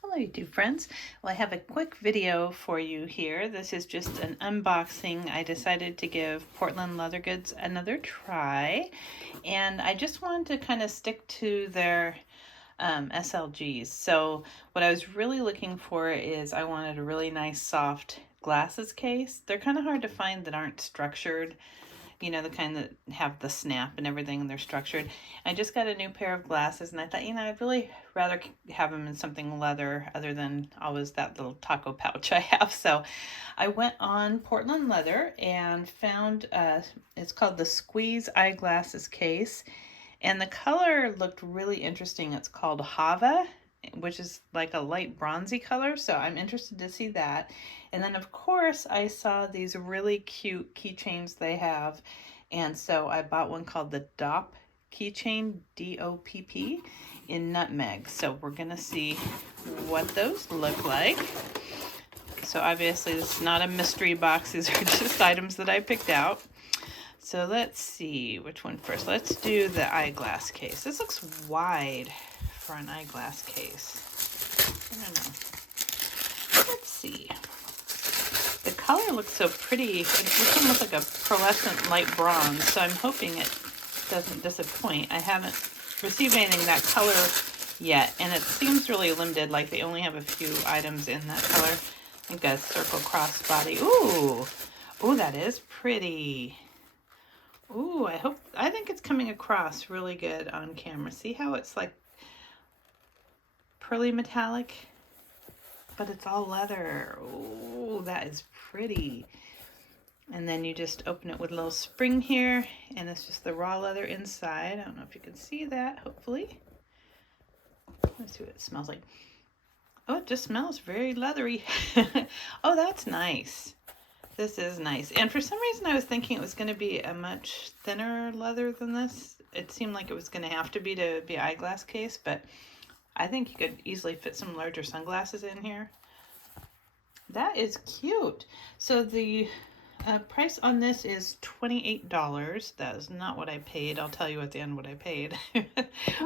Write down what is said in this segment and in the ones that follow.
Hello YouTube friends. Well, I have a quick video for you here. This is just an unboxing. I decided to give Portland Leather Goods another try, and I just wanted to kind of stick to their SLGs. So what I was really looking for is I wanted a really nice soft glasses case. They're kind of hard to find that aren't structured. You know, the kind that have the snap and everything, and they're structured. I just got a new pair of glasses, and I thought, you know, I'd really rather have them in something leather other than always that little taco pouch I have. So I went on Portland Leather and found, it's called the Squeeze Eyeglasses case, and the color looked really interesting. It's called Hava, which is like a light bronzy color, so I'm interested to see that. And then of course I saw these really cute keychains they have, and so I bought one called the DOP keychain, DOPP, in nutmeg. So we're gonna see what those look like. So obviously this is not a mystery box, these are just items that I picked out. So let's see which one first. Let's do the eyeglass case. This looks wide for an eyeglass case. I don't know. Let's see. The color looks so pretty. It looks almost like a pearlescent light bronze, so I'm hoping it doesn't disappoint. I haven't received anything that color yet, and it seems really limited, like they only have a few items in that color. I think a circle crossbody. Ooh, ooh, that is pretty. Ooh, I think it's coming across really good on camera. See how it's like pearly metallic, but it's all leather. Ooh, that is pretty. And then you just open it with a little spring here, and it's just the raw leather inside. I don't know if you can see that, hopefully. Let's see what it smells like. Oh, it just smells very leathery. Oh, that's nice. This is nice. And for some reason I was thinking it was going to be a much thinner leather than this. It seemed like it was going to have to be eyeglass case, but I think you could easily fit some larger sunglasses in here. That is cute. So the price on this is $28. That is not what I paid. I'll tell you at the end what I paid.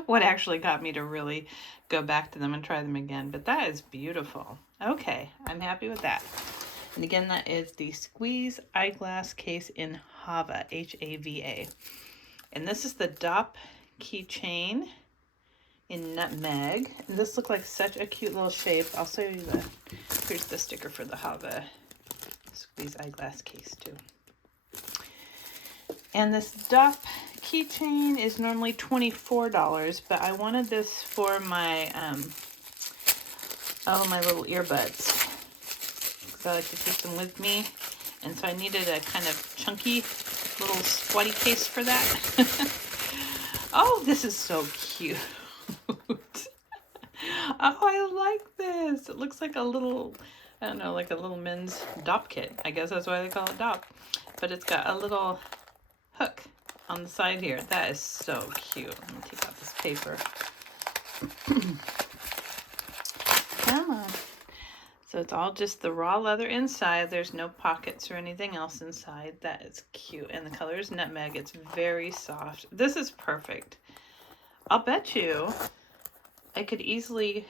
What actually got me to really go back to them and try them again. But that is beautiful. Okay, I'm happy with that. And again, that is the Squeeze Eyeglass Case in Hava, H-A-V-A. And this is the DOP keychain in nutmeg. And this looked like such a cute little shape. I'll show you here's the sticker for the Hava Squeeze Eyeglass Case too. And this DOP keychain is normally $24, but I wanted this for my, my little earbuds. I like to take them with me, and so I needed a kind of chunky little squatty case for that. Oh, this is so cute. Oh, I like this. It looks like a little, I don't know, like a little men's DOP kit. I guess that's why they call it DOP. But it's got a little hook on the side here. That is so cute. Let me take out this paper. Come on. So it's all just the raw leather inside. There's no pockets or anything else inside. That is cute. And the color is nutmeg. It's very soft. This is perfect. I'll bet you I could easily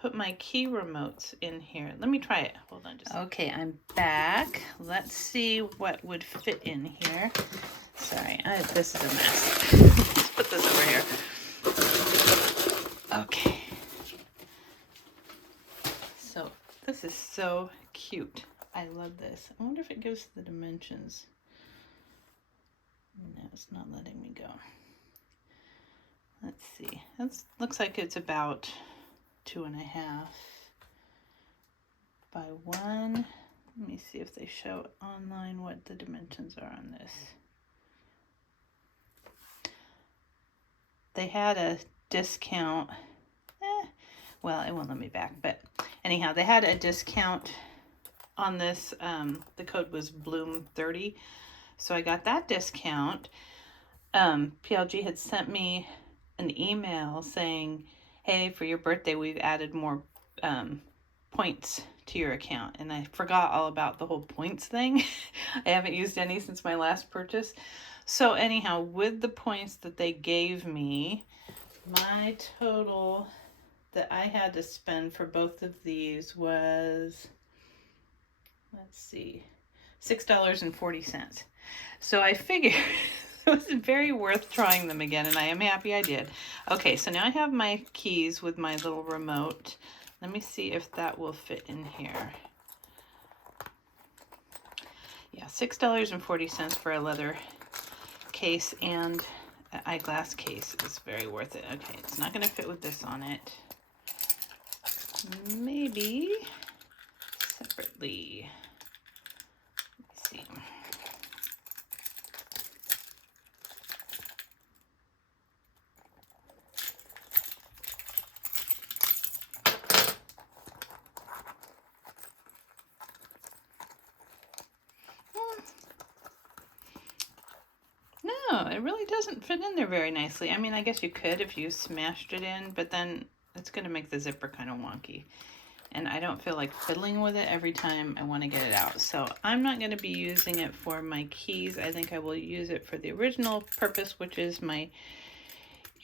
put my key remotes in here. Let me try it. Hold on just a second. Okay, I'm back. Let's see what would fit in here. Sorry, this is a mess. Let's put this over here. Okay. So this is so cute. I love this. I wonder if it gives the dimensions. No, it's not letting me go. Let's see. That looks like it's about 2.5 by 1. Let me see if they show online what the dimensions are on this. They had a discount. Well, it won't let me back, but anyhow, they had a discount on this. The code was Bloom30, so I got that discount. PLG had sent me an email saying, hey, for your birthday, we've added more points to your account. And I forgot all about the whole points thing. I haven't used any since my last purchase. So anyhow, with the points that they gave me, my total that I had to spend for both of these was, let's see, $6.40. So I figured it was very worth trying them again, and I am happy I did. Okay, so now I have my keys with my little remote. Let me see if that will fit in here. Yeah, $6.40 for a leather case and an eyeglass case is very worth it. Okay, it's not going to fit with this on it. Maybe separately. Let me see. No, it really doesn't fit in there very nicely. I mean, I guess you could if you smashed it in, but then it's going to make the zipper kind of wonky. And I don't feel like fiddling with it every time I want to get it out. So I'm not going to be using it for my keys. I think I will use it for the original purpose, which is my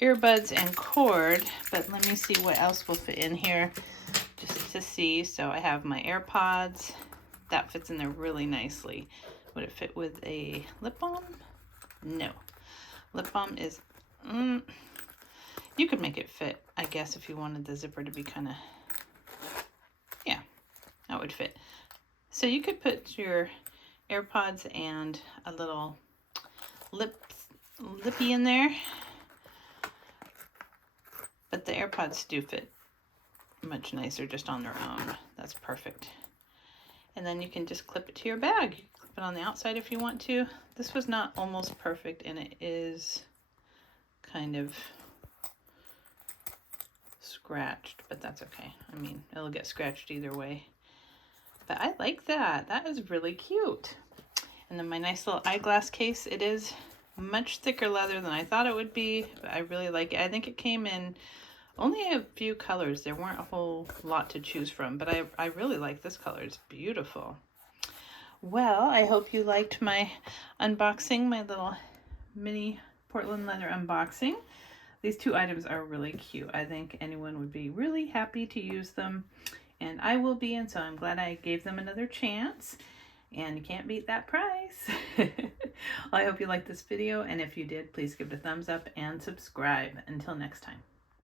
earbuds and cord. But let me see what else will fit in here just to see. So I have my AirPods. That fits in there really nicely. Would it fit with a lip balm? No. Lip balm is, you could make it fit, I guess, if you wanted the zipper to be kind of, yeah, that would fit. So you could put your AirPods and a little lippy in there, but the AirPods do fit much nicer just on their own. That's perfect. And then you can just clip it to your bag. You can clip it on the outside if you want to. This was not almost perfect, and it is kind of scratched, but that's okay. I mean, it'll get scratched either way. But I like that. That is really cute. And then my nice little eyeglass case. It is much thicker leather than I thought it would be, but I really like it. I think it came in only a few colors. There weren't a whole lot to choose from, but I really like this color. It's beautiful. Well, I hope you liked my unboxing, my little mini Portland leather unboxing. These two items are really cute. I think anyone would be really happy to use them, and I will be, and so I'm glad I gave them another chance, and you can't beat that price. Well, I hope you liked this video, and if you did, please give it a thumbs up and subscribe. Until next time.